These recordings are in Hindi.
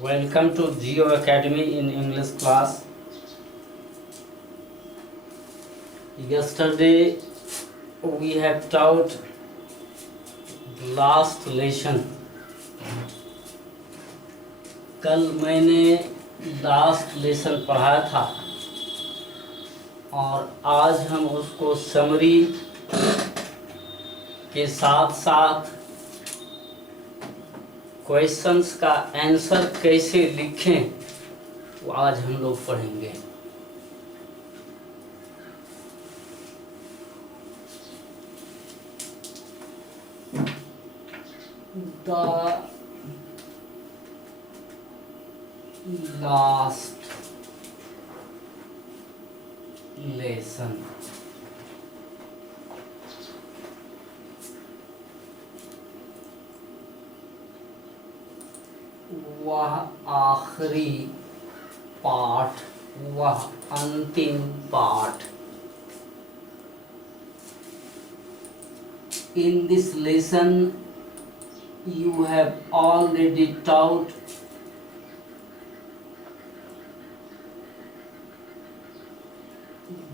Welcome to Geo Academy in English class. Yesterday we have taught last lesson. कल मैंने लास्ट लेसन पढ़ाया था और आज हम उसको समरी के साथ साथ क्वेश्चंस का आंसर कैसे लिखें वो आज हम लोग पढ़ेंगे। The last lesson. वह आखिरी पाठ, वह अंतिम पाठ। In this lesson you have already taught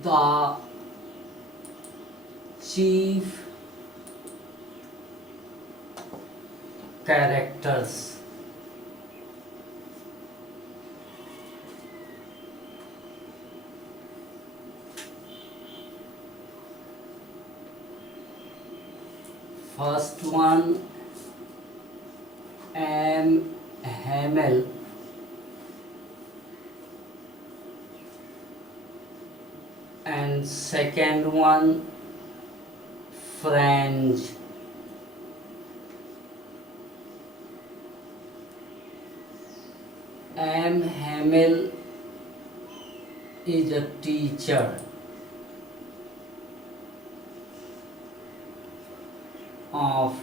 the chief characters. First one, M. Hamel. And second one, French. M. Hamel is a teacher of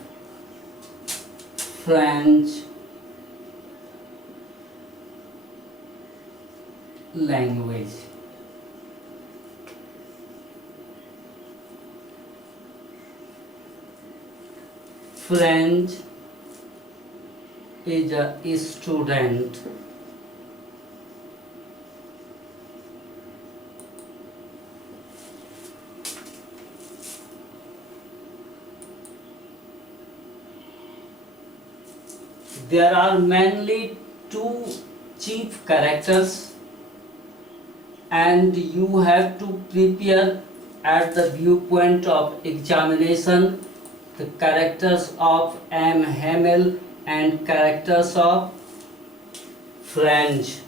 French language. French is a student there are mainly two chief characters and you have to prepare at the viewpoint of examination the characters of M. Hamel and characters of French.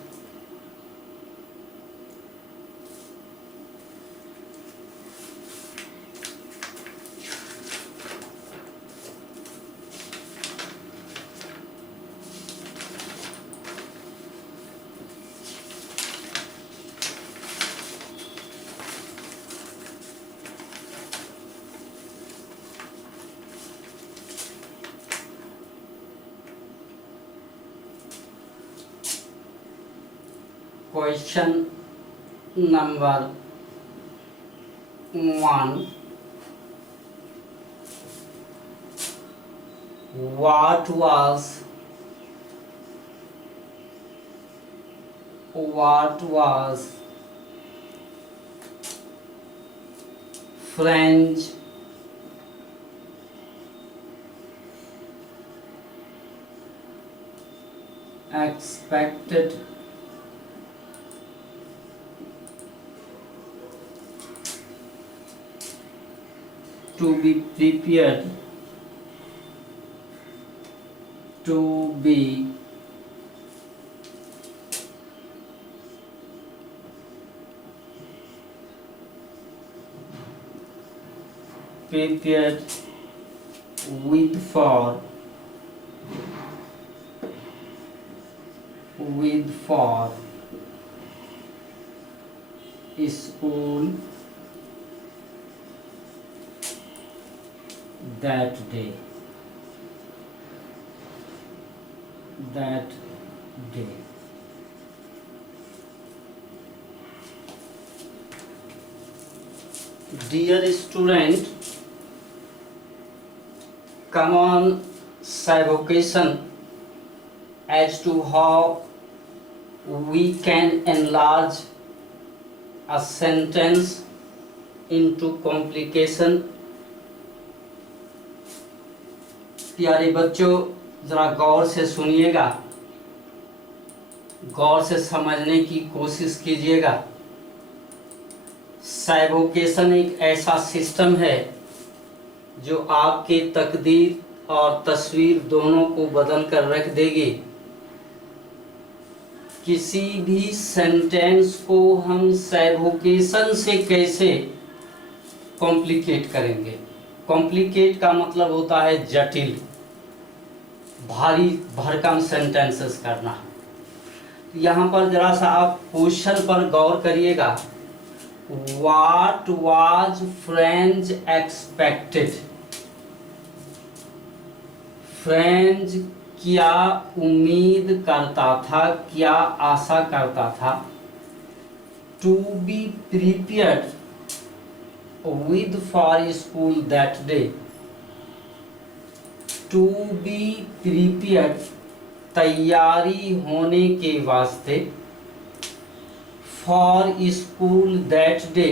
Question number 1. What was French expected to be prepared to be prepared with for school that day. Dear student, come on Savocation as to how we can enlarge a sentence into complication। प्यारे बच्चों, जरा गौर से सुनिएगा, गौर से समझने की कोशिश कीजिएगा। सैवोकेशन एक ऐसा सिस्टम है जो आपके तकदीर और तस्वीर दोनों को बदल कर रख देगी। किसी भी सेंटेंस को हम सैवोकेशन से कैसे कॉम्प्लिकेट करेंगे। कॉम्प्लिकेट का मतलब होता है जटिल, भारी भरकम सेंटेंसेस करना। यहाँ पर जरा सा आप क्वेश्चन पर गौर करिएगा। What was French expected? French क्या उम्मीद करता था, क्या आशा करता था। To be prepared with for school that day। To be prepared तैयारी होने के वास्ते। For school that day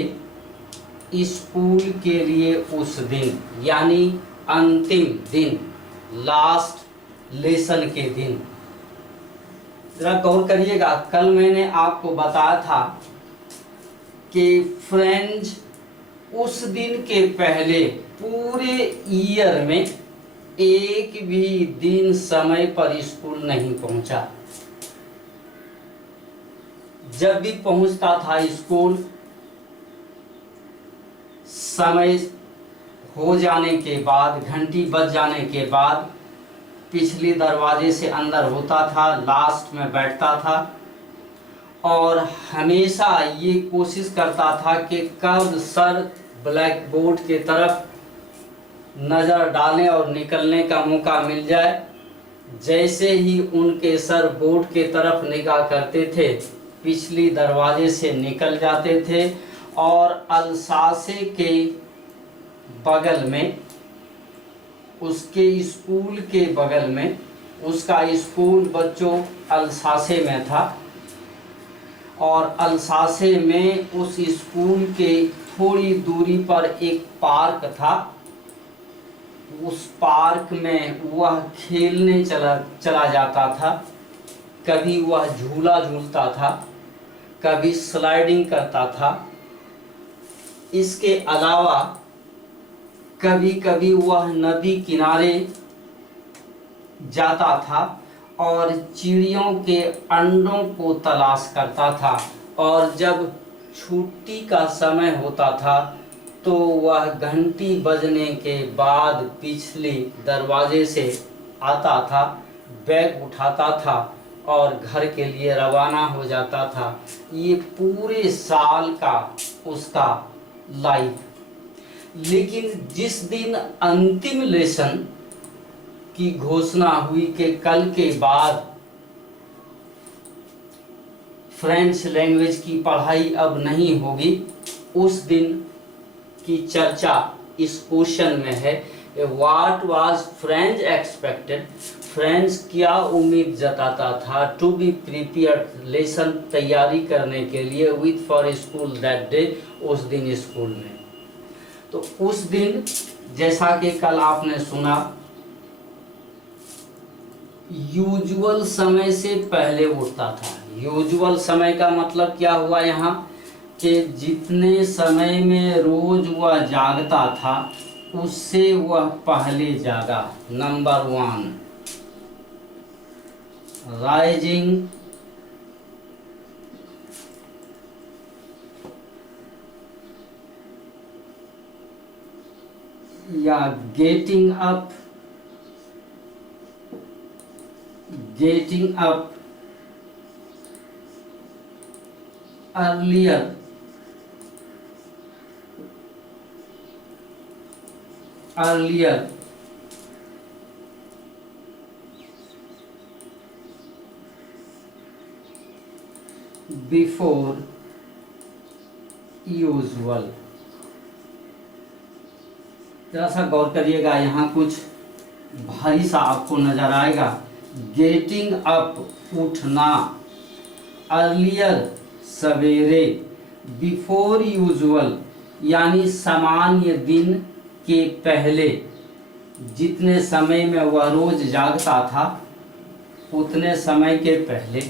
school के लिए उस दिन, यानी अंतिम दिन, लास्ट लेसन के दिन। जरा गौर करिएगा, कल मैंने आपको बताया था कि फ्रेंच उस दिन के पहले पूरे ईयर में एक भी दिन समय पर स्कूल नहीं पहुंचा। जब भी पहुंचता था स्कूल, समय हो जाने के बाद, घंटी बज जाने के बाद पिछले दरवाजे से अंदर होता था, लास्ट में बैठता था और हमेशा ये कोशिश करता था कि कब सर ब्लैक बोर्ड के तरफ नज़र डालें और निकलने का मौका मिल जाए। जैसे ही उनके सर बोर्ड के तरफ निगाह करते थे, पिछली दरवाजे से निकल जाते थे और अल्सासे के बगल में, उसके स्कूल के बगल में, उसका स्कूल बच्चों अल्सासे में था और अल्सासे में उस स्कूल के थोड़ी दूरी पर एक पार्क था। उस पार्क में वह खेलने चला जाता था। कभी वह झूला झूलता था, कभी स्लाइडिंग करता था। इसके अलावा कभी कभी वह नदी किनारे जाता था और चिड़ियों के अंडों को तलाश करता था। और जब छुट्टी का समय होता था तो वह घंटी बजने के बाद पिछले दरवाजे से आता था, बैग उठाता था और घर के लिए रवाना हो जाता था। ये पूरे साल का उसका लाइफ। लेकिन जिस दिन अंतिम लेसन की घोषणा हुई कि कल के बाद फ्रेंच लैंग्वेज की पढ़ाई अब नहीं होगी, उस दिन की चर्चा इस क्वेश्चन में है। What was French expected? French क्या उम्मीद जताता था? टू बी प्रिपेयर्ड, लेसन तैयारी करने के लिए, with for school that day, उस दिन स्कूल में। तो उस दिन जैसा कि कल आपने सुना, यूजुअल समय से पहले उठता था। यूजुअल समय का मतलब क्या हुआ यहाँ कि जितने समय में रोज वह जागता था उससे वह पहले जागा। नंबर 1, राइजिंग या getting up earlier before usual। जरा सा गौर करिएगा, यहाँ कुछ भारी सा आपको नजर आएगा गेटिंग अप उठना, अर्लियर सवेरे, बिफोर यूजुअल यानी सामान्य दिन के पहले, जितने समय में वह रोज जागता था उतने समय के पहले।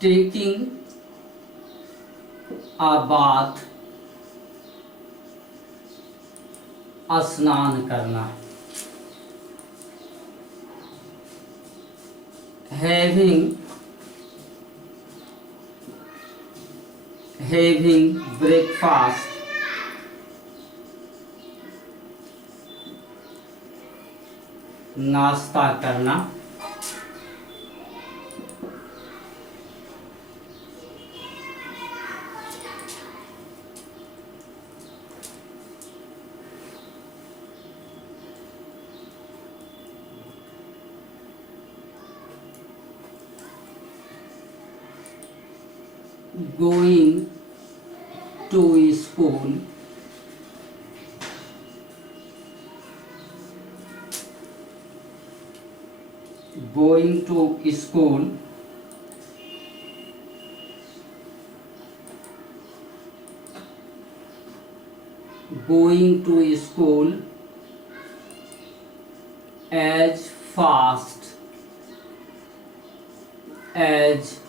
टेकिंग अ बाथ, स्नान करना। हैविंग ब्रेकफास्ट, नाश्ता करना। Going to school, going to school, going to school as fast as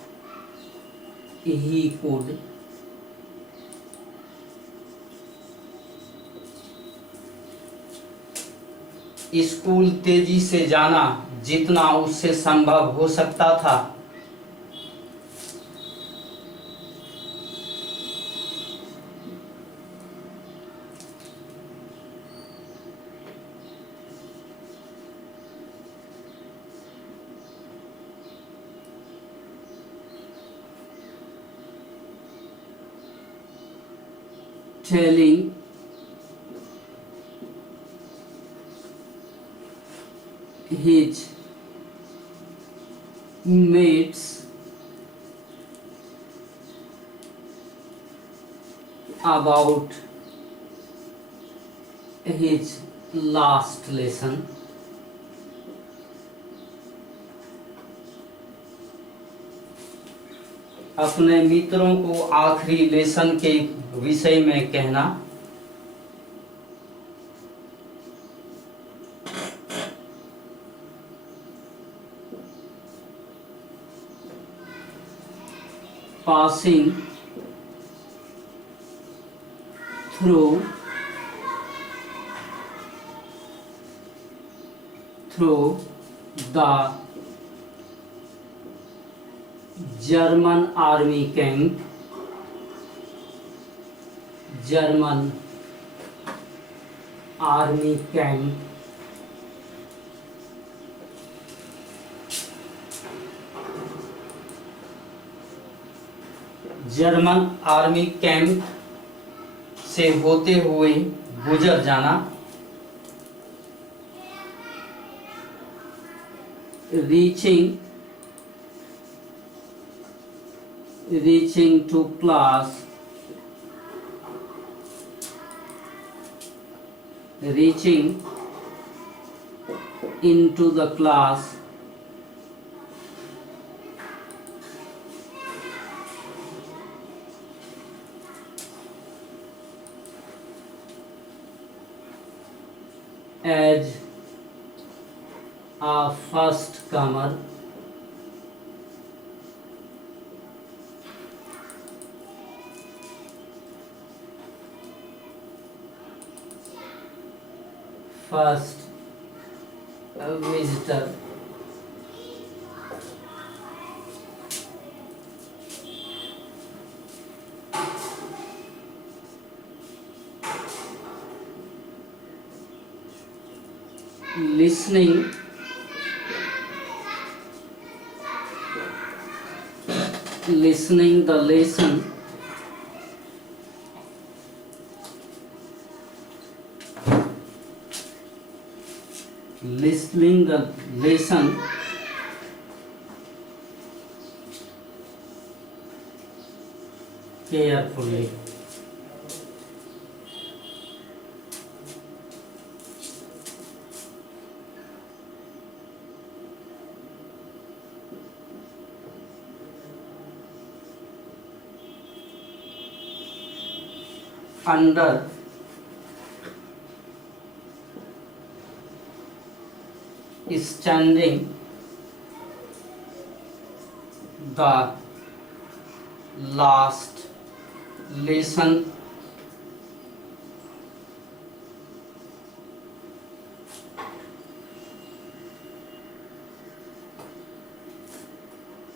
he could, school तेजी से जाना जितना उससे संभव हो सकता था। Telling his mates about his last lesson, अपने मित्रों को आखिरी लेसन के विषय में कहना। Passing through the German army camp, German army camp. German army camp से होते हुए गुजर जाना। reaching to class, reaching into the class, as a first comer, first visitor, listening the lesson, listening the lesson carefully, under standing the last lesson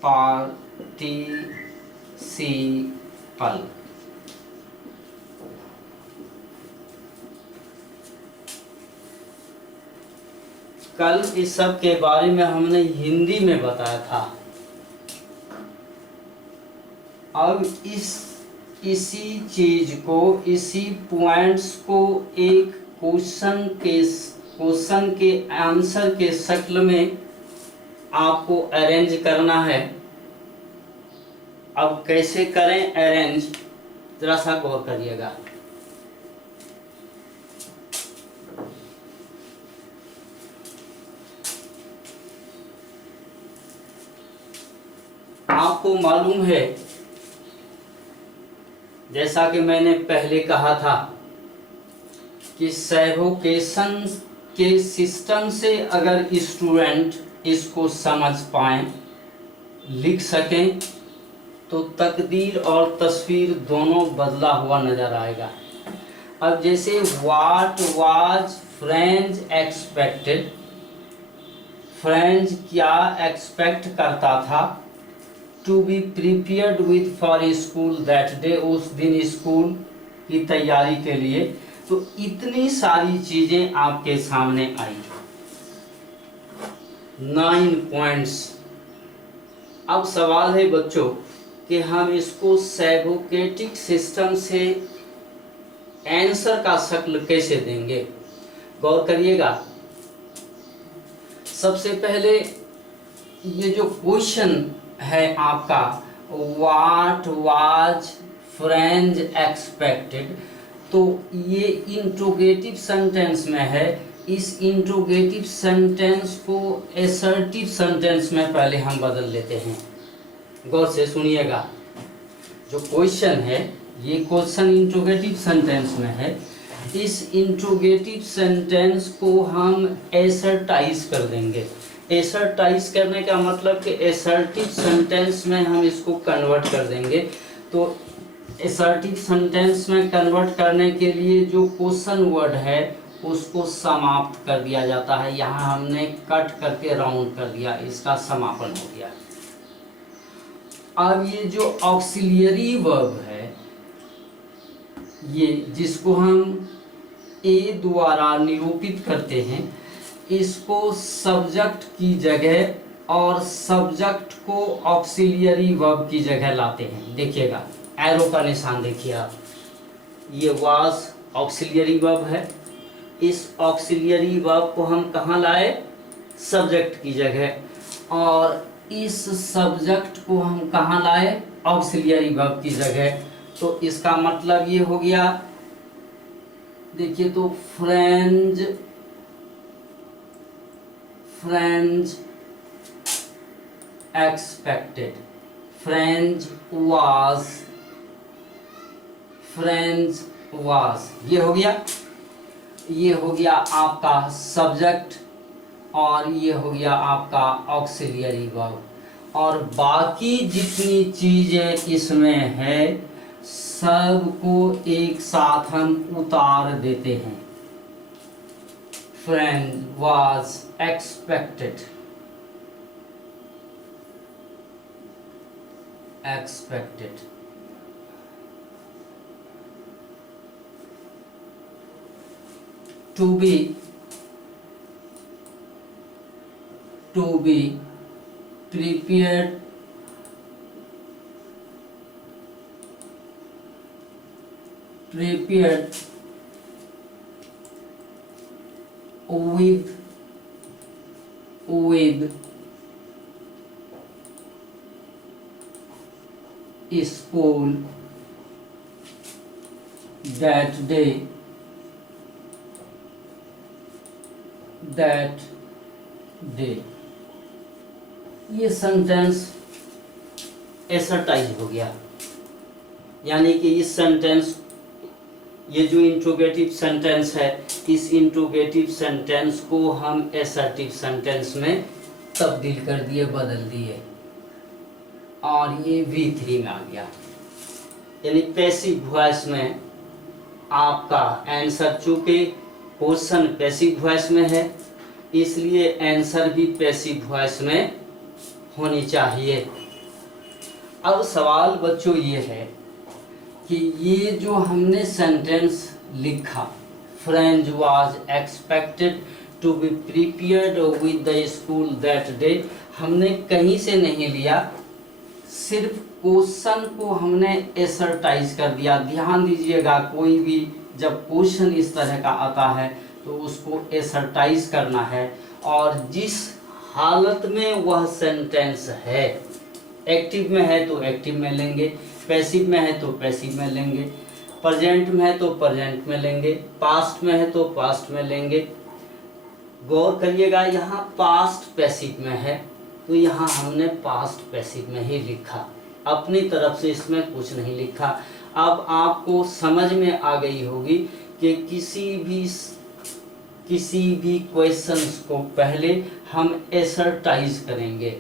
participle। कल इस सब के बारे में हमने हिंदी में बताया था। अब इसी चीज को, इसी पॉइंट्स को एक क्वेश्चन के आंसर के शक्ल में आपको अरेंज करना है। अब कैसे करें अरेंज, जरा सा गौर करिएगा। आपको मालूम है, जैसा कि मैंने पहले कहा था कि सैवोकेशन के सिस्टम से अगर स्टूडेंट इसको समझ पाएं, लिख सकें, तो तकदीर और तस्वीर दोनों बदला हुआ नजर आएगा। अब जैसे what was French expected, French क्या एक्सपेक्ट करता था, to be prepared with for school that day, उस दिन स्कूल की तैयारी के लिए। तो इतनी सारी चीजें आपके सामने आई, 9 पॉइंट्स। अब सवाल है बच्चों कि हम इसको सैवोकेटिक सिस्टम से आंसर का शक्ल कैसे देंगे। गौर करिएगा। सबसे पहले ये जो क्वेश्चन है आपका, व्हाट वाज फ्रेंच एक्सपेक्टेड, तो ये इंट्रोगेटिव सेंटेंस में है। इस इंट्रोगेटिव सेंटेंस को असर्टिव सेंटेंस में पहले हम बदल लेते हैं। गौर से सुनिएगा। जो क्वेश्चन है, ये क्वेश्चन इंट्रोगेटिव सेंटेंस में है। इस इंट्रोगेटिव सेंटेंस को हम असर्टाइज कर देंगे। असर्टाइज करने का मतलब कि असर्टिव सेंटेंस में हम इसको कन्वर्ट कर देंगे। तो असर्टिव सेंटेंस में कन्वर्ट करने के लिए जो क्वेश्चन वर्ड है उसको समाप्त कर दिया जाता है। यहाँ हमने कट करके राउंड कर दिया, इसका समापन हो गया। अब ये जो ऑक्सिलियरी वर्ब है, ये जिसको हम ए द्वारा निरूपित करते हैं, इसको सब्जेक्ट की जगह और सब्जेक्ट को ऑक्सिलियरी वर्ब की जगह लाते हैं। देखिएगा, एरो का निशान देखिए आप, ये वाज ऑक्सिलियरी वर्ब है। इस ऑक्सिलियरी वर्ब को हम कहाँ लाए? सब्जेक्ट की जगह। और इस सब्जेक्ट को हम कहाँ लाए? ऑक्सिलियरी वर्ब की जगह। तो इसका मतलब ये हो गया, देखिए तो फ्रेंच एक्सपेक्टेड, फ्रेंच वाज, ये हो गया। ये हो गया आपका सब्जेक्ट और ये हो गया आपका ऑक्सिलियरी वर्ब। और बाकी जितनी चीजें इसमें है सबको एक साथ हम उतार देते हैं। French was expected, to be prepared with school that day, ये सेंटेंस एसर्टाइज हो गया। यानी कि इस सेंटेंस ये जो इंट्रोगेटिव सेंटेंस है, इस इंट्रोगेटिव सेंटेंस को हम एसर्टिव सेंटेंस में तब्दील कर दिए, बदल दिए, और ये V3 में आ गया। यानी पैसिव वॉइस में आपका आंसर, चूंकि क्वेश्चन पैसिव वॉइस में है इसलिए आंसर भी पैसिव वॉइस में होनी चाहिए। अब सवाल बच्चों ये है कि ये जो हमने सेंटेंस लिखा, friend was expected to be prepared with the school that day, हमने कहीं से नहीं लिया, सिर्फ क्वेश्चन को हमने एसर्टाइज कर दिया। ध्यान दीजिएगा, कोई भी जब क्वेश्चन इस तरह का आता है तो उसको एसर्टाइज करना है, और जिस हालत में वह सेंटेंस है, एक्टिव में है तो एक्टिव में लेंगे, पैसिव में है तो पैसिव में लेंगे, प्रेजेंट में है तो प्रेजेंट में लेंगे, पास्ट में है तो पास्ट में लेंगे। गौर करिएगा, यहाँ पास्ट पैसिव में है तो यहाँ हमने पास्ट पैसिव में ही लिखा, अपनी तरफ से इसमें कुछ नहीं लिखा। अब आपको समझ में आ गई होगी कि किसी भी क्वेश्चंस को पहले हम एसर्टाइज करेंगे।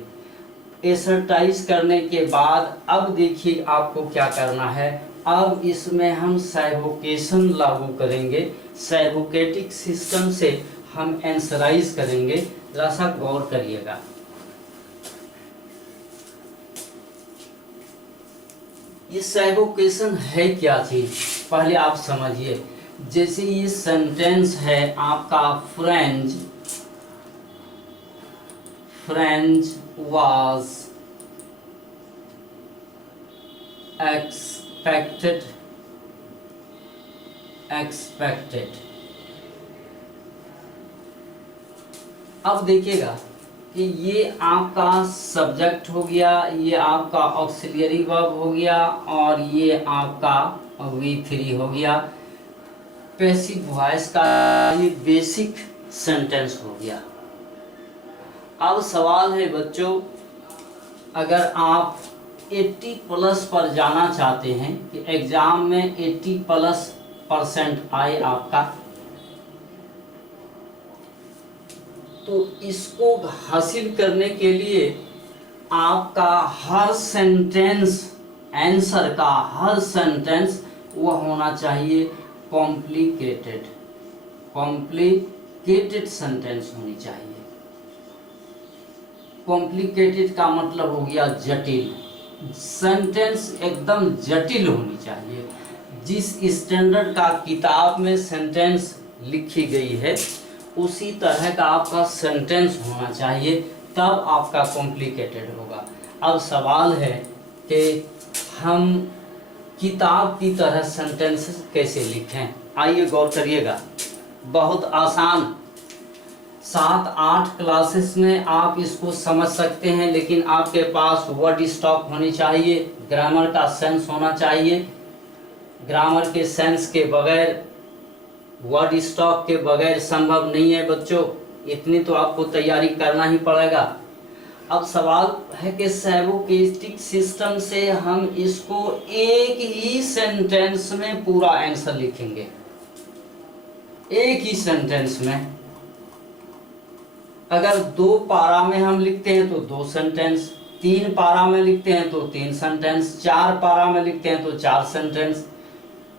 एसर्टाइज करने के बाद अब देखिए आपको क्या करना है, अब इसमें हम सैवोकेशन लागू करेंगे, सैवोकेटिक सिस्टम से हम एंसराइज करेंगे। जरा सा गौर करिएगा, ये सैवोकेशन है क्या चीज, पहले आप समझिए। जैसे ये सेंटेंस है आपका, फ्रेंड वाज एक्सपेक्टेड, अब देखिएगा कि ये आपका सब्जेक्ट हो गया, ये आपका ऑक्सिलियरी वर्ब हो गया, और ये आपका V3 हो गया। पैसिव वॉइस का ये बेसिक सेंटेंस हो गया। अब सवाल है बच्चों, अगर आप 80+ पर जाना चाहते हैं कि एग्जाम में 80+ % आए आपका, तो इसको हासिल करने के लिए आपका हर सेंटेंस, आंसर का हर सेंटेंस वह होना चाहिए कॉम्प्लिकेटेड सेंटेंस होनी चाहिए। कॉम्प्लिकेटेड का मतलब हो गया जटिल, सेंटेंस एकदम जटिल होनी चाहिए। जिस स्टैंडर्ड का किताब में सेंटेंस लिखी गई है उसी तरह का आपका सेंटेंस होना चाहिए, तब आपका कॉम्प्लिकेटेड होगा। अब सवाल है कि हम किताब की तरह सेंटेंस कैसे लिखें। आइए गौर करिएगा, बहुत आसान, 7-8 क्लासेस में आप इसको समझ सकते हैं, लेकिन आपके पास वर्ड स्टॉक होनी चाहिए, ग्रामर का सेंस होना चाहिए। ग्रामर के सेंस के बगैर, वर्ड स्टॉक के बगैर संभव नहीं है बच्चों, इतनी तो आपको तैयारी करना ही पड़ेगा। अब सवाल है कि सैवोकेटिक सिस्टम से हम इसको एक ही सेंटेंस में पूरा आंसर लिखेंगे, एक ही सेंटेंस में। अगर 2 पारा में हम लिखते हैं तो 2 सेंटेंस, 3 पारा में लिखते हैं तो 3 सेंटेंस, 4 पारा में लिखते हैं तो 4 सेंटेंस।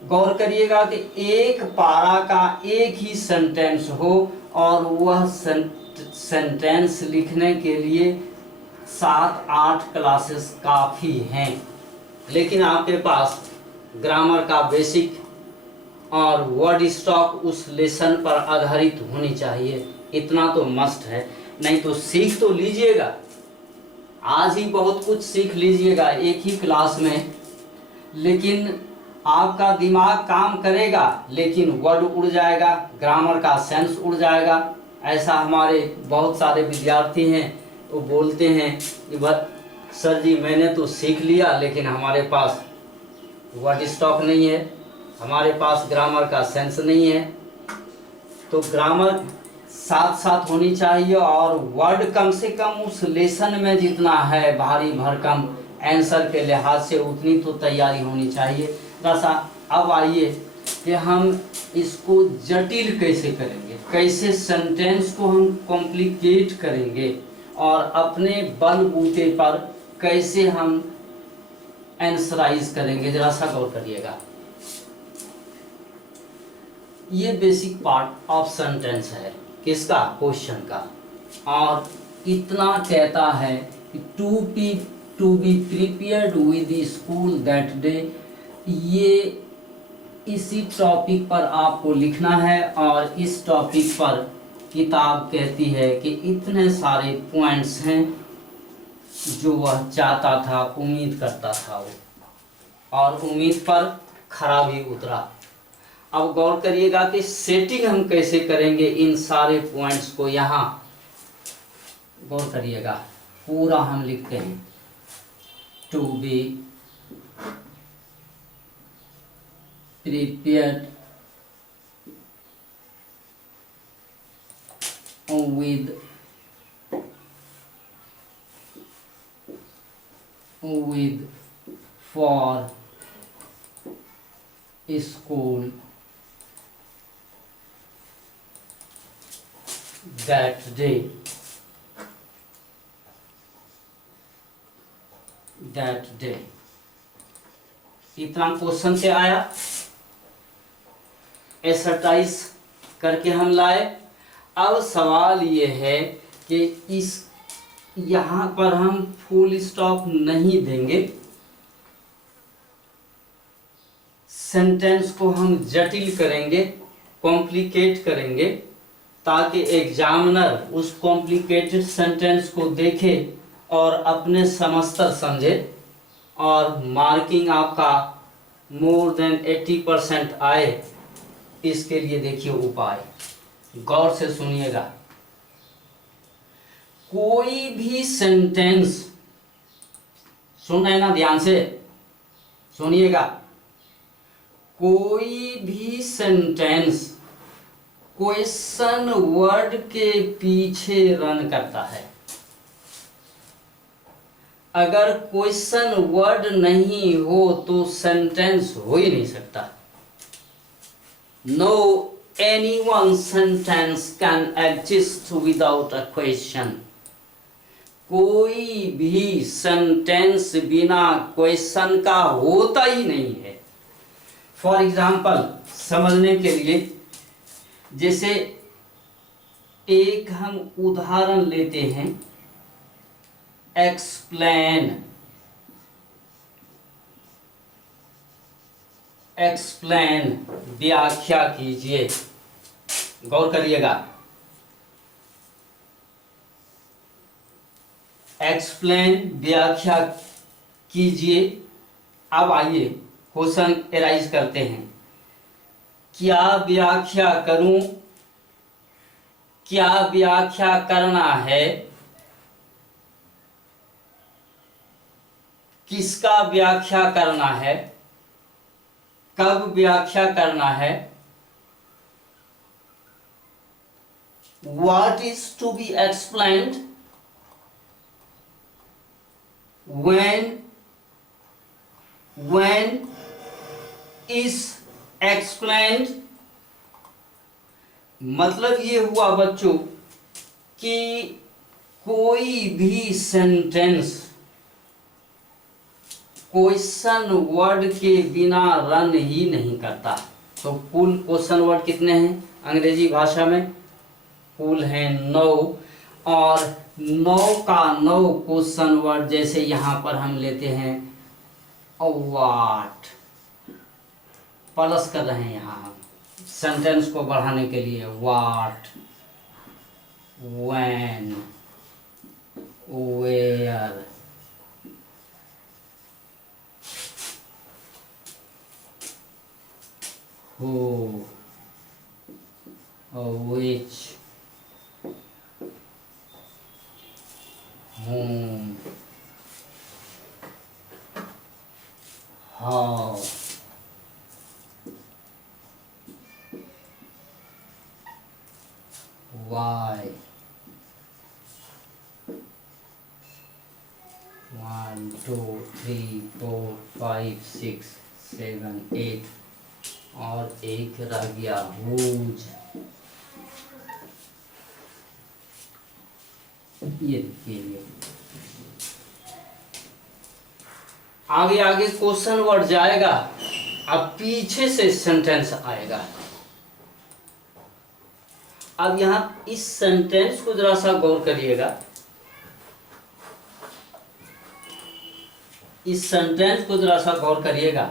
गौर करिएगा कि एक पारा का एक ही सेंटेंस हो, और वह सेंटेंस लिखने के लिए 7-8 क्लासेस काफ़ी हैं। लेकिन आपके पास ग्रामर का बेसिक और वर्ड स्टॉक उस लेसन पर आधारित होनी चाहिए, इतना तो मस्ट है। नहीं तो सीख तो लीजिएगा, आज ही बहुत कुछ सीख लीजिएगा एक ही क्लास में, लेकिन आपका दिमाग काम करेगा लेकिन वर्ड उड़ जाएगा, ग्रामर का सेंस उड़ जाएगा। ऐसा हमारे बहुत सारे विद्यार्थी हैं, वो बोलते हैं कि सर जी मैंने तो सीख लिया लेकिन हमारे पास वर्ड स्टॉक नहीं है, हमारे पास ग्रामर का सेंस नहीं है। तो ग्रामर साथ साथ होनी चाहिए, और वर्ड कम से कम उस लेसन में जितना है भारी भरकम आंसर के लिहाज से उतनी तो तैयारी होनी चाहिए। बस अब आइए कि हम इसको जटिल कैसे करेंगे, कैसे सेंटेंस को हम कॉम्प्लिकेट करेंगे और अपने बलबूते पर कैसे हम आंसराइज करेंगे। जरा सा गौर करिएगा, ये बेसिक पार्ट ऑफ सेंटेंस है, किसका, क्वेश्चन का। और इतना कहता है कि to be prepared with the school that day, ये इसी टॉपिक पर आपको लिखना है। और इस टॉपिक पर किताब कहती है कि इतने सारे पॉइंट्स हैं जो वह चाहता था, उम्मीद करता था वो, और उम्मीद पर खरा भी उतरा। अब गौर करिएगा कि सेटिंग हम कैसे करेंगे इन सारे पॉइंट्स को। यहाँ गौर करिएगा, पूरा हम लिखते हैं, to be prepared with for school that day, इतना क्वेश्चन से आया, एक्सरसाइज करके हम लाए। अब सवाल ये है कि इस यहाँ पर हम फुल स्टॉप नहीं देंगे, सेंटेंस को हम जटिल करेंगे, कॉम्प्लिकेट करेंगे, ताकि एग्जामिनर उस कॉम्प्लिकेटेड सेंटेंस को देखे और अपने समस्तर समझे और मार्किंग आपका मोर देन 80% आए। इसके लिए देखिए उपाय, गौर से सुनिएगा। कोई भी सेंटेंस, सुन रहे ना, ध्यान से सुनिएगा, कोई भी सेंटेंस क्वेश्चन वर्ड के पीछे रन करता है। अगर क्वेश्चन वर्ड नहीं हो तो सेंटेंस हो ही नहीं सकता। No any one sentence can exist without a question. कोई भी सेंटेंस बिना क्वेश्चन का होता ही नहीं है। फॉर एग्जाम्पल, समझने के लिए, जैसे एक हम उदाहरण लेते हैं, एक्सप्लेन, व्याख्या कीजिए। गौर करिएगा, एक्सप्लेन, व्याख्या कीजिए। अब आइए क्वेश्चन एराइज करते हैं, क्या व्याख्या करूं, क्या व्याख्या करना है, किसका व्याख्या करना है, कब व्याख्या करना है, what is to be explained, when is explained। मतलब ये हुआ बच्चों कि कोई भी सेंटेंस क्वेश्चन वर्ड के बिना रन ही नहीं करता। तो कुल क्वेश्चन वर्ड कितने हैं अंग्रेजी भाषा में? कुल हैं 9, और 9 का 9 क्वेश्चन वर्ड, जैसे यहाँ पर हम लेते हैं व्हाट, प्लस कर रहे हैं यहाँ हम सेंटेंस को बढ़ाने के लिए, what, when, where, who, which, whom, how, why, 1 2 3 4 5 6 7 8 और एक रह गया हुज। ये देखिए, आगे आगे क्वेश्चन वर्ड जाएगा, अब पीछे से सेंटेंस आएगा। अब यहां इस सेंटेंस को जरा सा गौर करिएगा, इस सेंटेंस को जरा सा गौर करिएगा।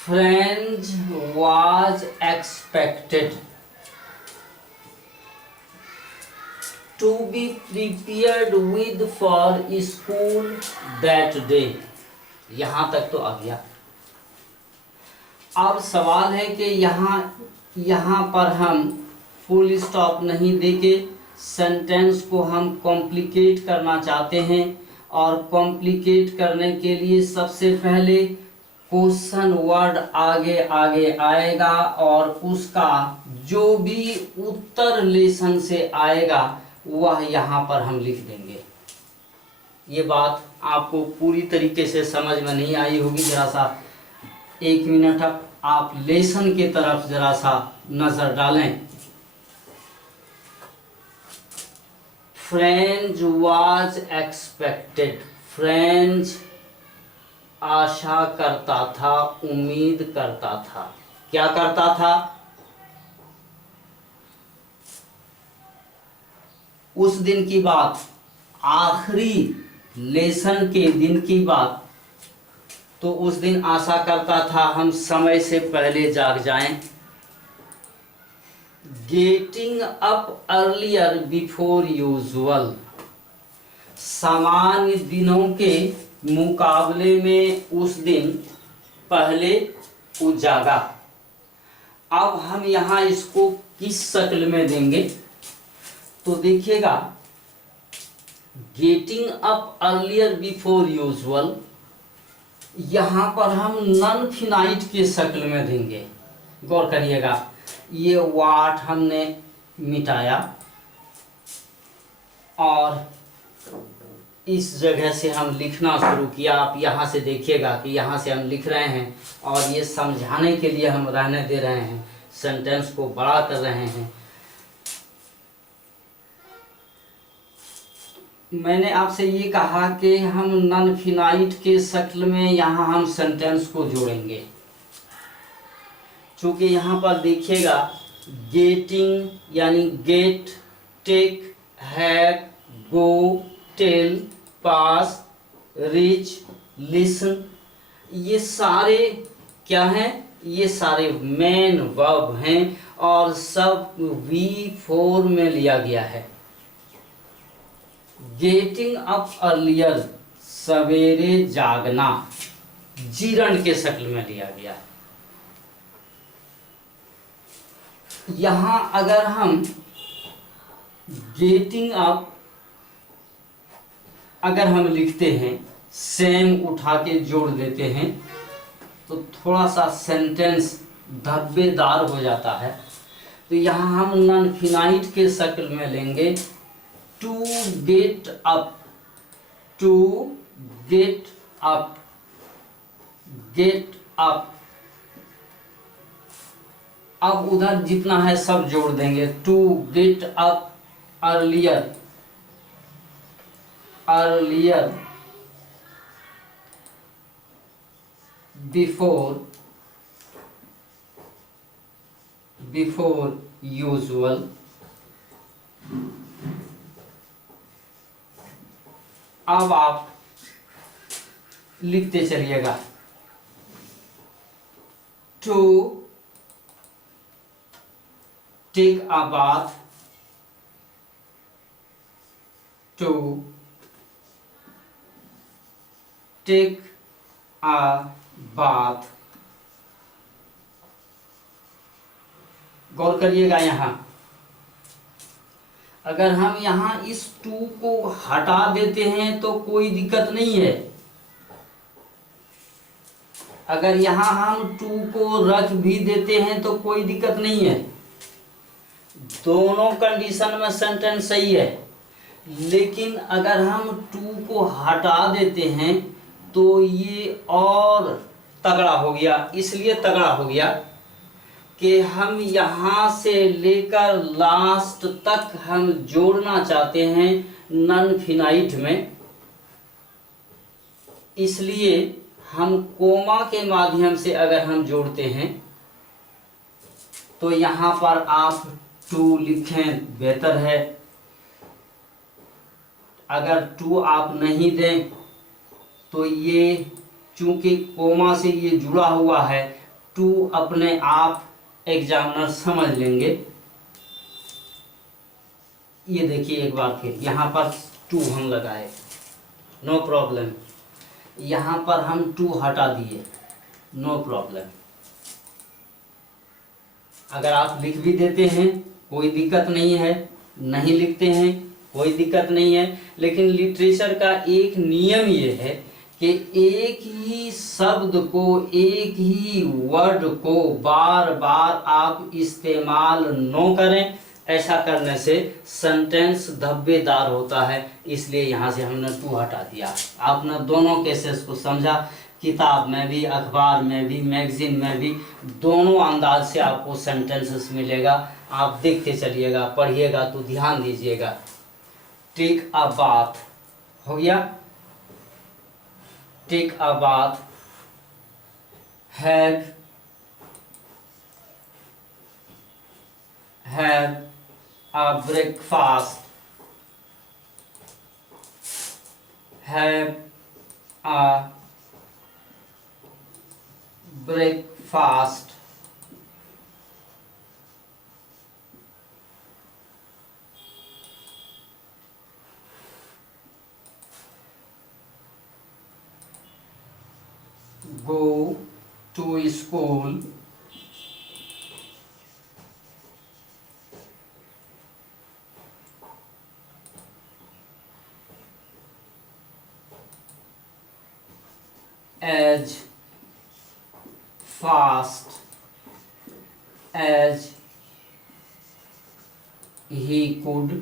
Friend was expected to be prepared with for school that day. यहां तक तो आ गया। अब सवाल है कि यहाँ पर हम फुल स्टॉप नहीं देके सेंटेंस को हम कॉम्प्लिकेट करना चाहते हैं, और कॉम्प्लिकेट करने के लिए सबसे पहले क्वेश्चन वर्ड आगे आगे आएगा, और उसका जो भी उत्तर लेसन से आएगा वह यहाँ पर हम लिख देंगे। ये बात आपको पूरी तरीके से समझ में नहीं आई होगी। जरा सा 1 मिनट आप लेसन के तरफ जरा सा नजर डालें। फ्रेंड वाज एक्सपेक्टेड, फ्रेंड आशा करता था, उम्मीद करता था। क्या करता था? उस दिन की बात, आखिरी लेसन के दिन की बात। तो उस दिन आशा करता था हम समय से पहले जाग जाएं। Getting up earlier before usual, सामान्य दिनों के मुकाबले में उस दिन पहले वो जागा। अब हम यहाँ इसको किस शक्ल में देंगे? तो देखिएगा, getting up earlier before usual, यहाँ पर हम नॉन फिनाइट के शक्ल में देंगे। गौर करिएगा, ये वाट हमने मिटाया और इस जगह से हम लिखना शुरू किया। आप यहाँ से देखिएगा कि यहाँ से हम लिख रहे हैं, और ये समझाने के लिए हम रहने दे रहे हैं, सेंटेंस को बड़ा कर रहे हैं। मैंने आपसे ये कहा कि हम नॉन फिनाइट के शक्ल में यहाँ हम सेंटेंस को जोड़ेंगे। चूँकि यहाँ पर देखिएगा, गेटिंग यानी get, take, have, go, tell, pass, reach, listen, ये सारे क्या हैं? ये सारे मेन वर्ब हैं, और सब V4 में लिया गया है। गेटिंग अप अर्लियर, सवेरे जागना, जीरण के शक्ल में लिया गया है। यहां अगर हम गेटिंग अप अगर हम लिखते हैं, सेम उठा के जोड़ देते हैं, तो थोड़ा सा सेंटेंस धब्बेदार हो जाता है। तो यहाँ हम नॉन फिनाइट के शक्ल में लेंगे, to get up, to get up, get up. अब उधर जितना है सब जोड़ देंगे, to get up earlier, earlier before usual. अब आप लिखते चलिएगा, to take a bath, to take a bath. गौर करिएगा, यहाँ अगर हम यहाँ इस टू को हटा देते हैं तो कोई दिक्कत नहीं है। अगर यहाँ हम टू को रख भी देते हैं तो कोई दिक्कत नहीं है। दोनों कंडीशन में सेंटेंस सही है। लेकिन अगर हम टू को हटा देते हैं तो ये और तगड़ा हो गया, इसलिए तगड़ा हो गया कि हम यहाँ से लेकर लास्ट तक हम जोड़ना चाहते हैं नॉन फिनाइट में, इसलिए हम कोमा के माध्यम से अगर हम जोड़ते हैं तो यहाँ पर आप 2 लिखें बेहतर है। अगर 2 आप नहीं दें तो ये चूंकि कोमा से ये जुड़ा हुआ है, 2 अपने आप एग्जामिनर समझ लेंगे। ये देखिए एक बार फिर यहाँ पर 2 हम लगाए, नो प्रॉब्लम। यहाँ पर हम 2 हटा दिए, नो प्रॉब्लम। अगर आप लिख भी देते हैं कोई दिक्कत नहीं है, नहीं लिखते हैं कोई दिक्कत नहीं है, लेकिन लिटरेचर का एक नियम ये है कि एक ही शब्द को, एक ही वर्ड को बार बार आप इस्तेमाल न करें। ऐसा करने से सेंटेंस धब्बेदार होता है, इसलिए यहाँ से हमने 2 हटा दिया। आपने दोनों केसेस को समझा, किताब में भी, अखबार में भी, मैगजीन में भी, दोनों अंदाज से आपको सेंटेंसेस मिलेगा। आप देखते चलिएगा, पढ़िएगा तो ध्यान दीजिएगा। टेक अ बाथ हो गया, take a bath, have a breakfast, have a breakfast, go to school, as fast as he could,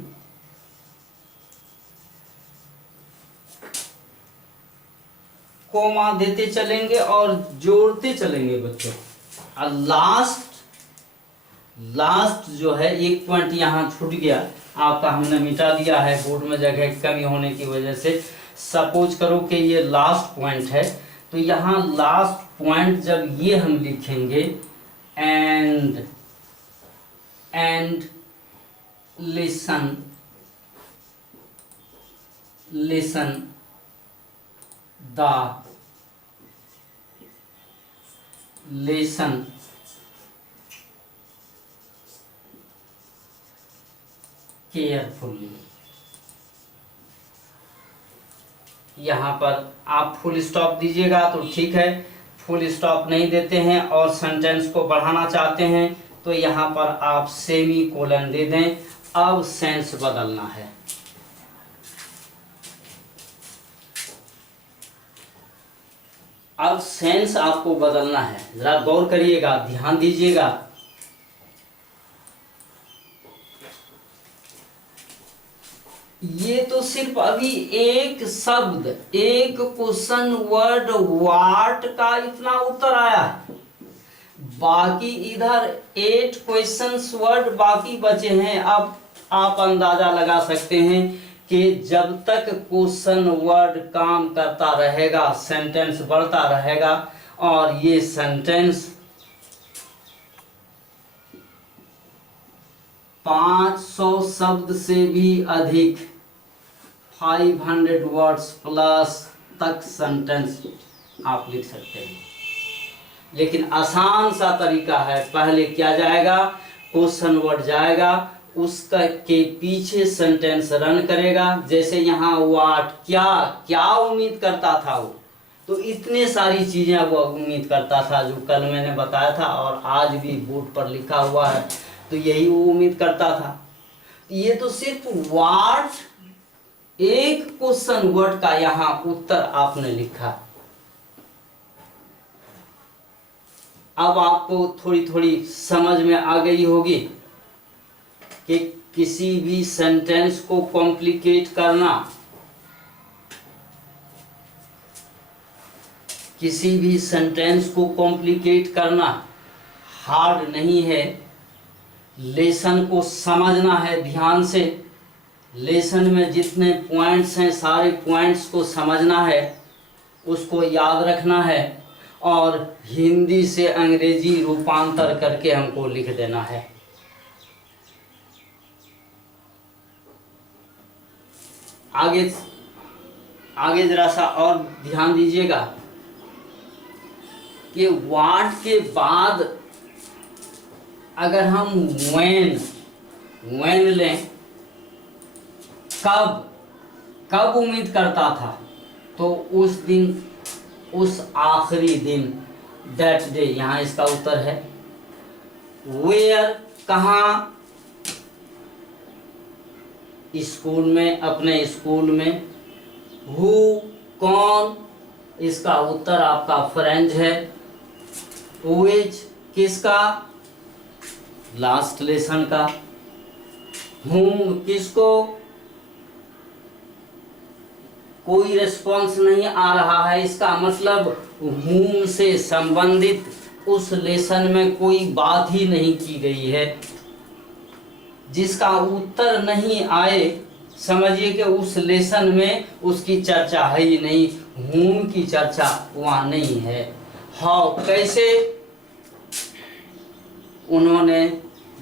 comma देते चलेंगे और जोड़ते चलेंगे बच्चों। और लास्ट जो है एक पॉइंट यहाँ छूट गया आपका, हमने मिटा दिया है बोर्ड में जगह की कमी होने की वजह से। सपोज करो कि ये लास्ट पॉइंट है, तो यहाँ लास्ट पॉइंट जब ये हम लिखेंगे and listen the lesson carefully. यहाँ पर आप फुल स्टॉप दीजिएगा तो ठीक है, फुल स्टॉप नहीं देते हैं और सेंटेंस को बढ़ाना चाहते हैं तो यहाँ पर आप सेमी कोलन दे दें। अब सेंस बदलना है। अब सेंस आपको बदलना है, जरा गौर करिएगा, ध्यान दीजिएगा। ये तो सिर्फ अभी एक शब्द, एक क्वेश्चन वर्ड वाट का इतना उत्तर आया है, बाकी इधर 8 क्वेश्चंस वर्ड बाकी बचे हैं। अब आप अंदाजा लगा सकते हैं कि जब तक क्वेश्चन वर्ड काम करता रहेगा, सेंटेंस बढ़ता रहेगा और ये सेंटेंस 500 शब्द से भी अधिक, 500 वर्ड्स प्लस तक सेंटेंस आप लिख सकते हैं। लेकिन आसान सा तरीका है, पहले क्या जाएगा, क्वेश्चन वर्ड जाएगा, उसका के पीछे सेंटेंस रन करेगा। जैसे यहाँ व्हाट, क्या क्या उम्मीद करता था वो, तो इतने सारी चीजें वो उम्मीद करता था जो कल मैंने बताया था और आज भी बोर्ड पर लिखा हुआ है, तो यही वो उम्मीद करता था। ये तो सिर्फ व्हाट, एक क्वेश्चन वर्ड का यहाँ उत्तर आपने लिखा। अब आपको थोड़ी थोड़ी समझ में आ गई होगी कि किसी भी सेंटेंस को कॉम्प्लिकेट करना, किसी भी सेंटेंस को कॉम्प्लिकेट करना हार्ड नहीं है। लेसन को समझना है ध्यान से। लेसन में जितने पॉइंट्स हैं सारे पॉइंट्स को समझना है, उसको याद रखना है और हिंदी से अंग्रेजी रूपांतर करके हमको लिख देना है। आगे जरा सा और ध्यान दीजिएगा कि व्हाट के बाद अगर हम व्हेन लें, कब उम्मीद करता था, तो उस दिन, उस आखिरी दिन, दैट डे, यहाँ इसका उत्तर है। वेयर कहाँ, स्कूल में, अपने स्कूल में। हु कौन, इसका उत्तर आपका फ्रेंड है। व्हिच किसका, लास्ट लेसन का। हुम किसको, कोई रिस्पॉन्स नहीं आ रहा है, इसका मतलब हुम से संबंधित उस लेसन में कोई बात ही नहीं की गई है। जिसका उत्तर नहीं आए समझिए कि उस लेसन में उसकी चर्चा है ही नहीं, हुम की चर्चा वहाँ नहीं है। हाउ कैसे, उन्होंने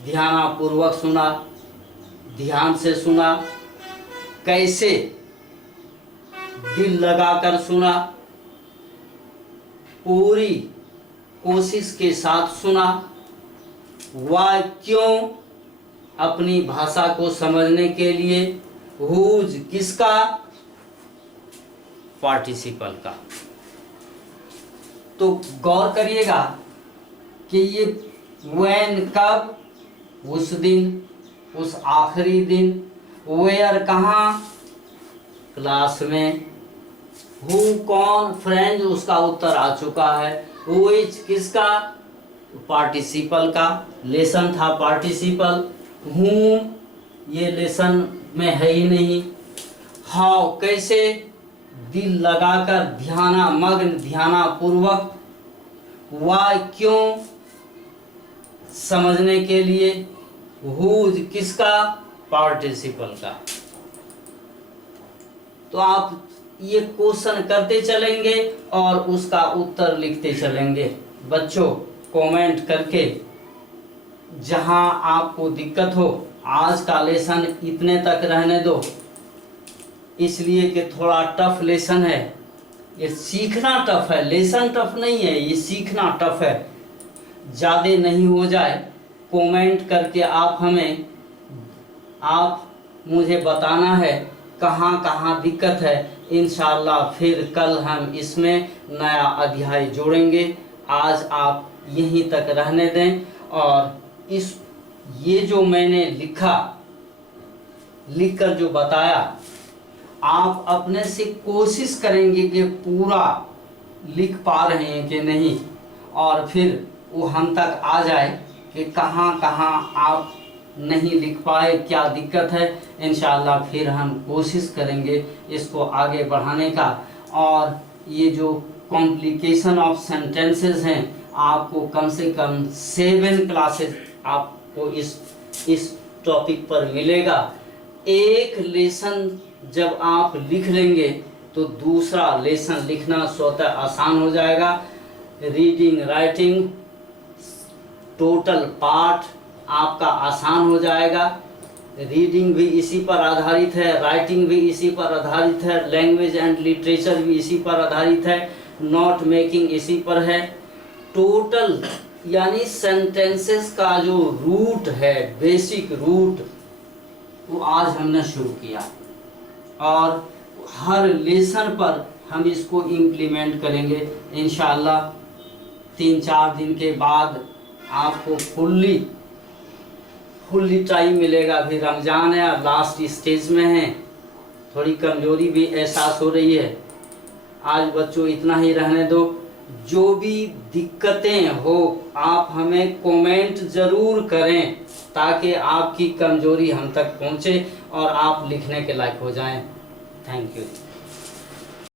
ध्यानपूर्वक सुना, ध्यान से सुना। कैसे, दिल लगाकर सुना, पूरी कोशिश के साथ सुना। वह क्यों, अपनी भाषा को समझने के लिए। हुज किसका, पार्टिसिपल का। तो गौर करिएगा कि ये व्हेन कब, उस दिन, उस आखिरी दिन। वेयर कहाँ, क्लास में। हु कौन, फ्रेंड, उसका उत्तर आ चुका है। व्हिच किसका, पार्टिसिपल का, लेसन था पार्टिसिपल। हुम ये लेसन में है ही नहीं। हाउ कैसे, दिल लगाकर, ध्यानामग्न, ध्यानापूर्वक। वाई क्यों, समझने के लिए। हुज किसका, पार्टिसिपल का। तो आप ये क्वेश्चन करते चलेंगे और उसका उत्तर लिखते चलेंगे। बच्चों कमेंट करके जहां आपको दिक्कत हो, आज का लेसन इतने तक रहने दो, इसलिए कि थोड़ा टफ लेसन है। ये सीखना टफ है, लेसन टफ नहीं है, ये सीखना टफ है। ज़्यादा नहीं हो जाए, कमेंट करके आप मुझे बताना है कहाँ कहाँ दिक्कत है। इंशाअल्लाह फिर कल हम इसमें नया अध्याय जोड़ेंगे। आज आप यहीं तक रहने दें और ये जो मैंने लिखकर जो बताया, आप अपने से कोशिश करेंगे कि पूरा लिख पा रहे हैं कि नहीं, और फिर वो हम तक आ जाए कि कहाँ कहाँ आप नहीं लिख पाए, क्या दिक्कत है। इंशाअल्लाह फिर हम कोशिश करेंगे इसको आगे बढ़ाने का। और ये जो कॉम्प्लिकेशन ऑफ सेंटेंसेस हैं, आपको कम से कम 7 क्लासेस आपको इस टॉपिक पर मिलेगा। एक लेसन जब आप लिख लेंगे तो दूसरा लेसन लिखना स्वतः आसान हो जाएगा। रीडिंग, राइटिंग, टोटल पाठ आपका आसान हो जाएगा। रीडिंग भी इसी पर आधारित है, राइटिंग भी इसी पर आधारित है, लैंग्वेज एंड लिटरेचर भी इसी पर आधारित है, नोट मेकिंग इसी पर है। टोटल यानी सेंटेंसेस का जो रूट है, बेसिक रूट, वो आज हमने शुरू किया और हर लेसन पर हम इसको इम्प्लीमेंट करेंगे इंशाअल्लाह। 3-4 दिन के बाद आपको फुल्ली टाइम मिलेगा। अभी रमज़ान है और लास्ट स्टेज में है, थोड़ी कमज़ोरी भी एहसास हो रही है। आज बच्चों इतना ही रहने दो। जो भी दिक्कतें हो आप हमें कमेंट ज़रूर करें ताकि आपकी कमज़ोरी हम तक पहुँचे और आप लिखने के लायक हो जाएं। Thank you.